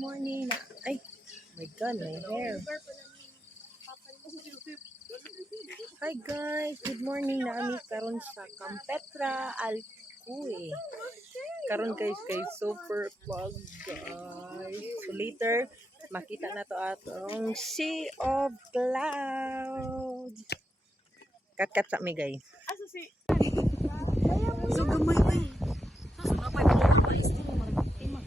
morning. Ay, my God, my hair. Hi guys, good morning na kami karon sa Campetra Alcuy. Karon guys kay super fog guys. So later makita na to atong sea of clouds. Kat sa mi guys. So gamay ay. So napay pagawon pa is dito marag tema.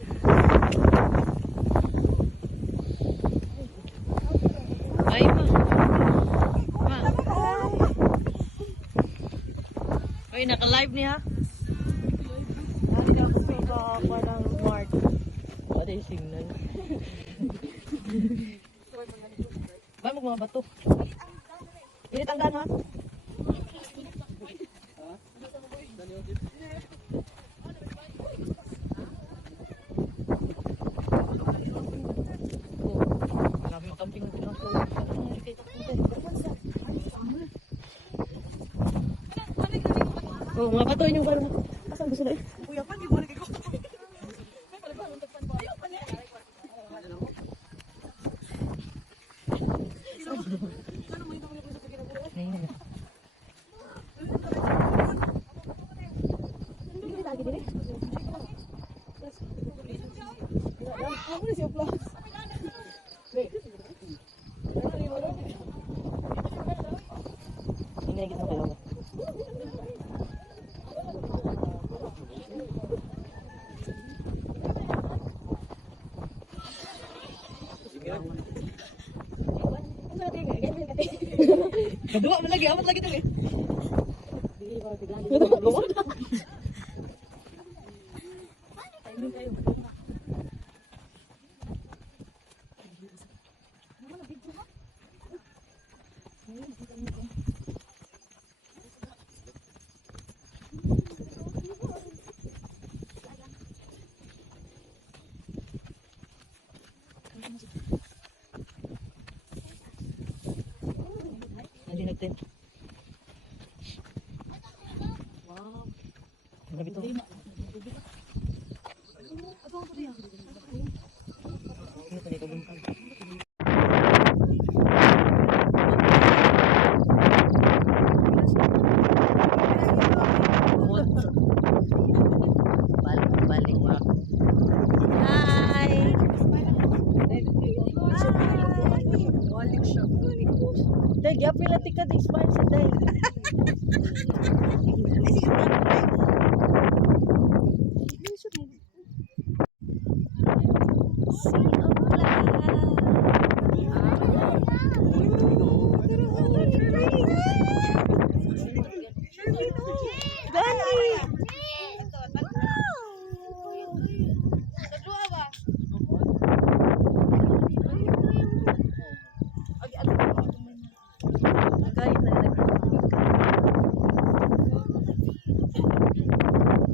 Ay ma. Ma. Ay naka-live niya. Ay ako sa parang mark. What is signal? Ba mo mga bato. Init ang daan ha. Oh, mga bato yung parang asan gusto na eh. Kuya pa di mo lagi ko. Kedua lagi, amat lagi tuh eh. Nanti natin. Wow. Grabe to. Ano tadi ko buntag. Balik wa. Hi. Balik siya. Day, yapil na tika di smile sa day.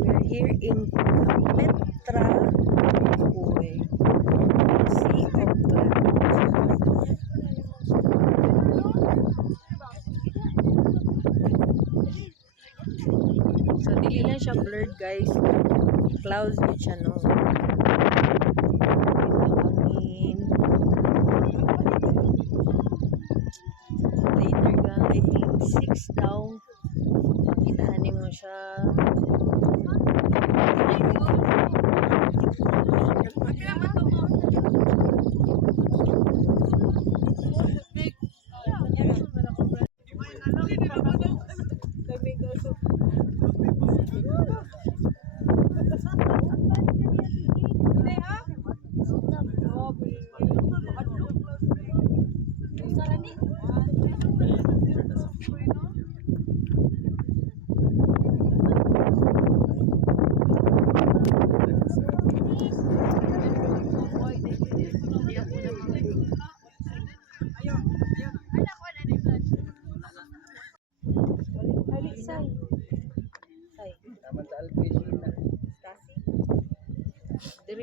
We're here in Campetra Alcuy, Sea of Clouds. So dili lang siya blurred guys, clouds din siya no. Hangin. Later guys, 6 daw. Kitahan mo siya.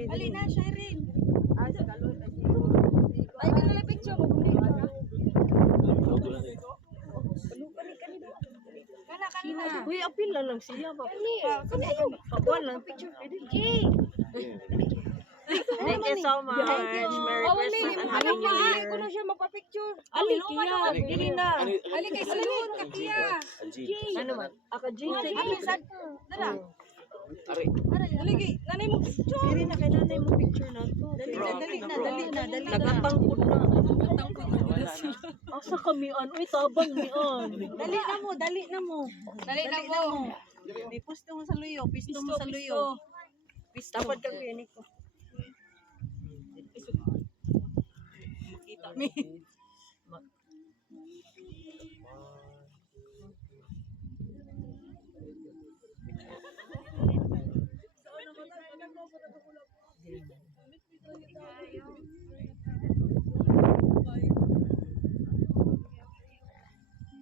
Ali na Shireen. Ah, sa galon. Ay, kanila picture mo kundi. Kana. Uy, apil lang siya ba? Kani lang picture pwede. Thank you so much. Merry Christmas and Happy New Year. Ko na siya magpa-picture. Ali, Kia. Dili na. Ali kay salud ka kiya. Ano man? Aka G. Amin sad. Dara. Ari. Ali kay nanay mo picture. Dili na kay nanay mo picture na to. Dali na. Nagatangkod na. Asa kami an? Uy, tabang mi an. Dali na mo. Di pusto mo sa luyo, pisto mo sa luyo. Dapat kang pinik ko. Kita mi.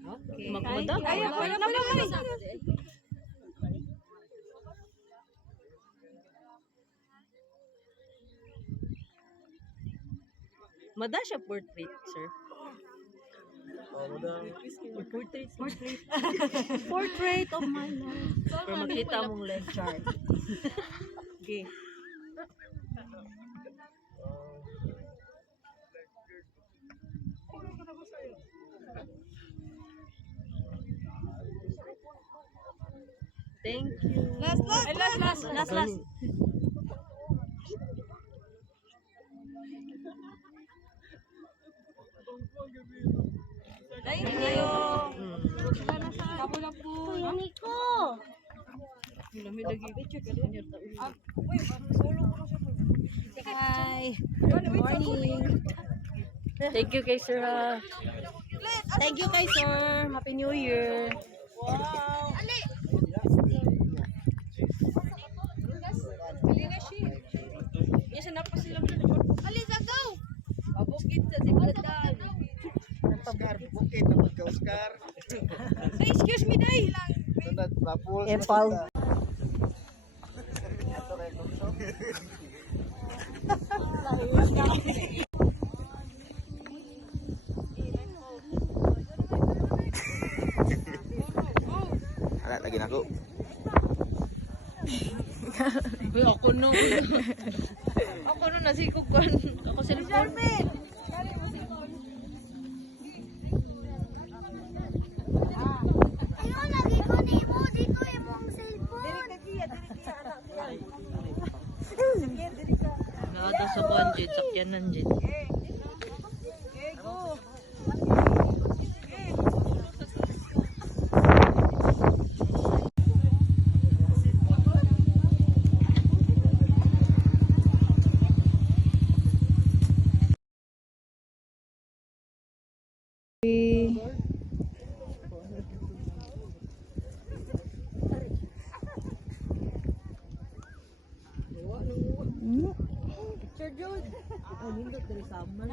Okay. Magmada. Ayaw pala. Mada siya portrait, sir. Portrait. Portrait of my life. Para makita mong leg chart. Okay. Thank you. Last. Thank you. Kuya Nico. Hi. Good morning. Thank you kay Sir. Thank you kay sir. Happy New Year. Yes, na pa sila. Ali, sagaw. Pabukit sa sigladan. Oscar, bukit na Oscar. Ay, excuse me, day. Sunod, rapul. Epal. Alat lagi na ako. Uy, ako no. Ako no, nasikupan. Ako cellphone. Ayun, lagi ko nimo dito imong cellphone. Nada sa budget, sakyanan dyan. Picture Jude. Oh, nindot dari summer.